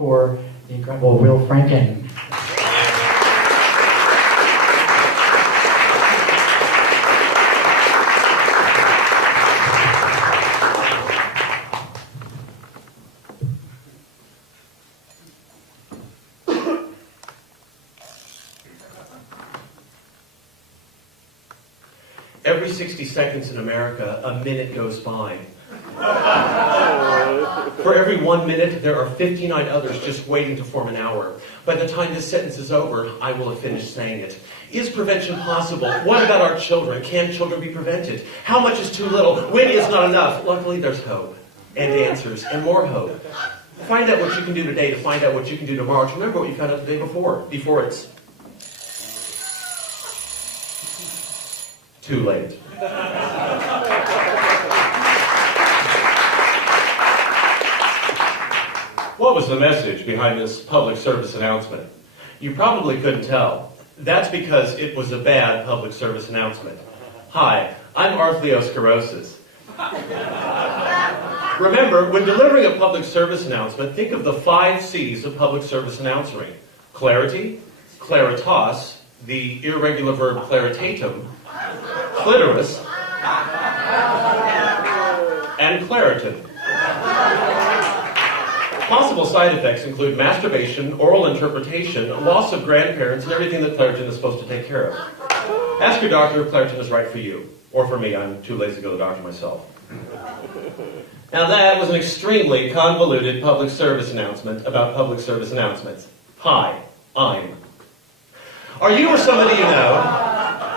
for the incredible Will Franken. Every 60 seconds in America, a minute goes by. For every 1 minute, there are 59 others just waiting to form an hour. By the time this sentence is over, I will have finished saying it. Is prevention possible? What about our children? Can children be prevented? How much is too little? When is not enough? Luckily, there's hope, and answers, and more hope. Find out what you can do today to find out what you can do tomorrow. To remember what you found out the day before it's too late. What was the message behind this public service announcement? You probably couldn't tell. That's because it was a bad public service announcement. Hi, I'm arthrosclerosis. Remember, when delivering a public service announcement, think of the 5 C's of public service announcing. Clarity, claritas, the irregular verb claritatum, clitoris, and claritin. Possible side effects include masturbation, oral interpretation, loss of grandparents, and everything that Claritin is supposed to take care of. Ask your doctor if Claritin is right for you. Or for me, I'm too lazy to go to the doctor myself. Now that was an extremely convoluted public service announcement about public service announcements. Hi, I'm. Are you or somebody you know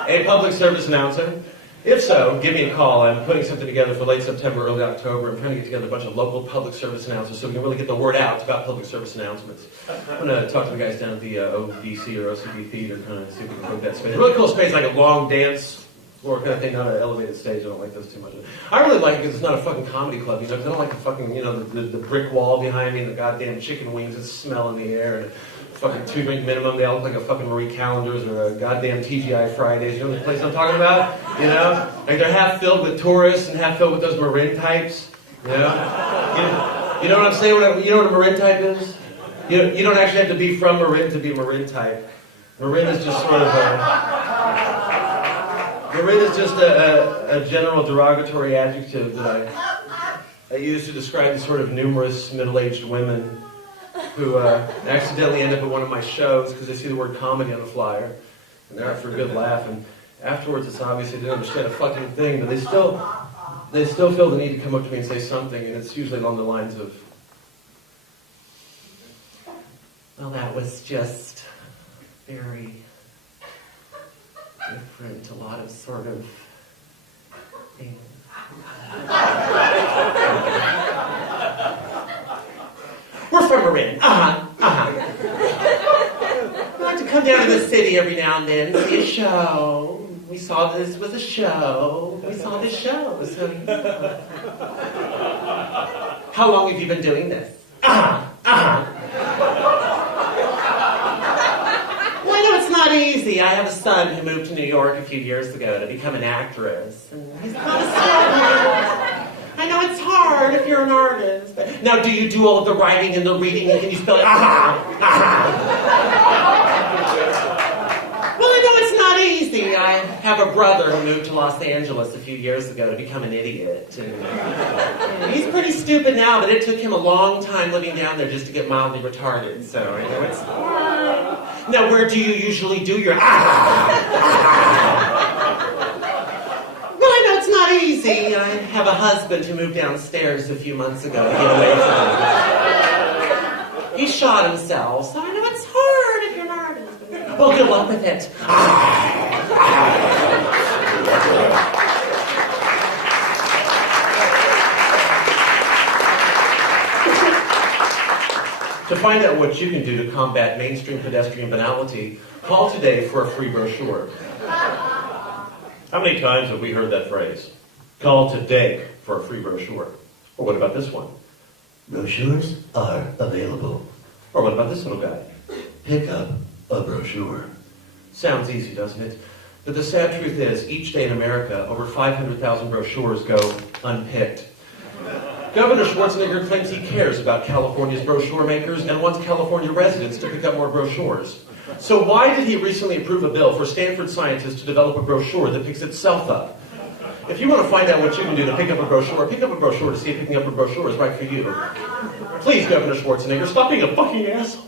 a public service announcer? If so, give me a call. I'm putting something together for late September, early October. I'm trying to get together a bunch of local public service announcers so we can really get the word out about public service announcements. I'm going to talk to the guys down at the ODC or OCD Theater, kind of see if we can book that space. Really cool space, like a long dance floor kind of thing, not an elevated stage. I don't like those too much. I really like it because it's not a fucking comedy club, you know, because I don't like the fucking, you know, the brick wall behind me and the goddamn chicken wings that smell in the air and fucking 2-drink minimum. They all look like a fucking Marie Callender's or a goddamn TGI Fridays. You know the place I'm talking about? You know? Like they're half filled with tourists and half filled with those Marin types. You know? You know what I'm saying? You know what a Marin type is? You don't actually have to be from Marin to be Marin type. Marin is just sort of a general derogatory adjective that I use to describe these sort of numerous middle-aged women who accidentally end up at one of my shows because they see the word comedy on the flyer, and they're out for a good laugh, and afterwards it's obvious they didn't understand a fucking thing, but they still feel the need to come up to me and say something, and it's usually along the lines of, well, that was just very different, a lot of sort of things. We're from Marin. I like to come down to the city every now and then and see a show. We saw this was a show. We saw this show. So, how long have you been doing this? Well, I know it's not easy. I have a son who moved to New York a few years ago to become an actress. And he's kind of struggling. I know it's hard if you're an artist. Now, do you do all of the writing and the reading, and can you spell it? Well, I know it's not easy. I have a brother who moved to Los Angeles a few years ago to become an idiot. And he's pretty stupid now, but it took him a long time living down there just to get mildly retarded. So, I know it's hard. Now, where do you usually do your It's not easy. I have a husband who moved downstairs a few months ago to get away from me. He shot himself, so I know it's hard if you're an artist. Well, good luck with it. To find out what you can do to combat mainstream pedestrian banality, call today for a free brochure. How many times have we heard that phrase? Call today for a free brochure. Or what about this one? Brochures are available. Or what about this little guy? Pick up a brochure. Sounds easy, doesn't it? But the sad truth is, each day in America, over 500,000 brochures go unpicked. Governor Schwarzenegger claims he cares about California's brochure makers and wants California residents to pick up more brochures. So why did he recently approve a bill for Stanford scientists to develop a brochure that picks itself up? If you want to find out what you can do to pick up a brochure to see if picking up a brochure is right for you. Please, Governor Schwarzenegger, stop being a fucking asshole.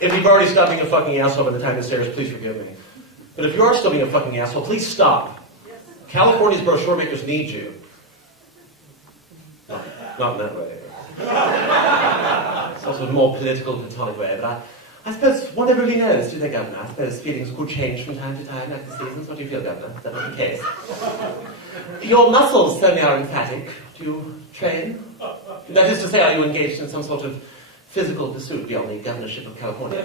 If you've already stopped being a fucking asshole by the time this airs, please forgive me. But if you are still being a fucking asshole, please stop. California's brochure makers need you. Not in that way. It's also a more political, platonic way, but I suppose one never really knows, do they, Governor? I suppose feelings could change from time to time, like the seasons. What do you feel, Governor? Is that not the case? Your muscles certainly are emphatic. Do you train? That is to say, are you engaged in some sort of physical pursuit beyond the governorship of California?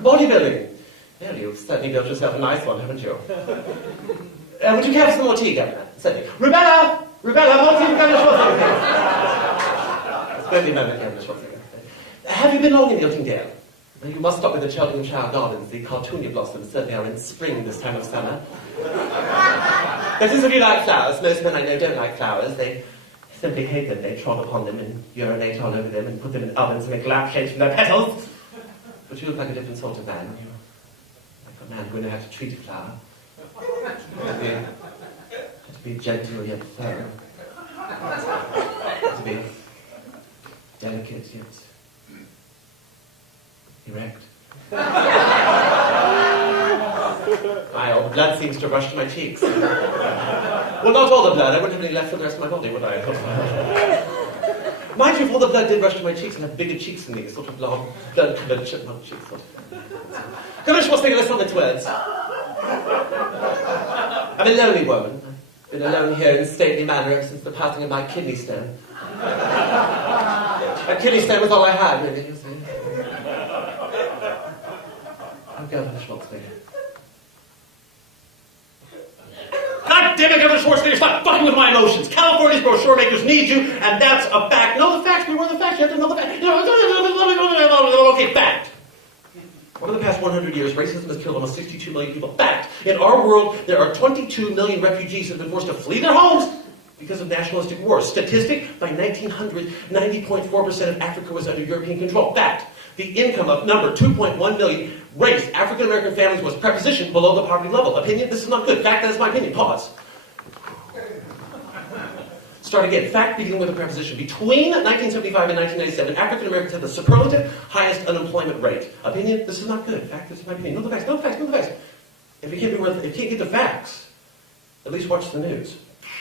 Bodybuilding. Well, you've certainly built yourself a nice one, haven't you? Would you have some more tea, Governor? Certainly. Rubella! Rubella, more tea for Governor Schwarzenegger. Splendid moment, Governor Schwarzenegger. Have you been long in Iltingdale? You must stop with the Cheltenhamshire Gardens. The cartoonia blossoms certainly are in spring this time of summer. That is, if you like flowers. Most men I know don't like flowers. They simply hate them. They trod upon them and urinate all over them and put them in ovens and make lampshades from their petals. But you look like a different sort of man. You're like a man who knows how to treat a flower. To be gentle yet firm. To be delicate yet erect. My old blood seems to rush to my cheeks. Well, not all the blood. I wouldn't have any left for the rest of my body, would I? Mind you, if all the blood did rush to my cheeks, I'd have bigger cheeks than these, sort of long, blood-covered chipmunk cheeks. Governor Schwarzenegger, let's not mince words. I'm a lonely woman. I've been alone here in stately manner ever since the passing of my kidney stone. A kidney stone was all I had, really, you see. I'm Governor Schwarzenegger. God damn it, Governor Schwarzenegger, stop fucking with my emotions. California's brochure makers need you, and that's a fact. Know the facts, we were the facts, you have to know the facts. Okay, fact. Over the past 100 years, racism has killed almost 62 million people. Fact. In our world, there are 22 million refugees who have been forced to flee their homes because of nationalistic wars. Statistic, by 1900, 90.4% of Africa was under European control. Fact. The income of number 2.1 million race African-American families was prepositioned below the poverty level. Opinion, this is not good. Fact, that is my opinion. Pause. Start again. Fact beginning with a preposition. Between 1975 and 1997, African-Americans had the superlative highest unemployment rate. Opinion, this is not good. Fact, this is my opinion. Know the facts, know the facts, know the facts. If you can't get the facts, at least watch the news.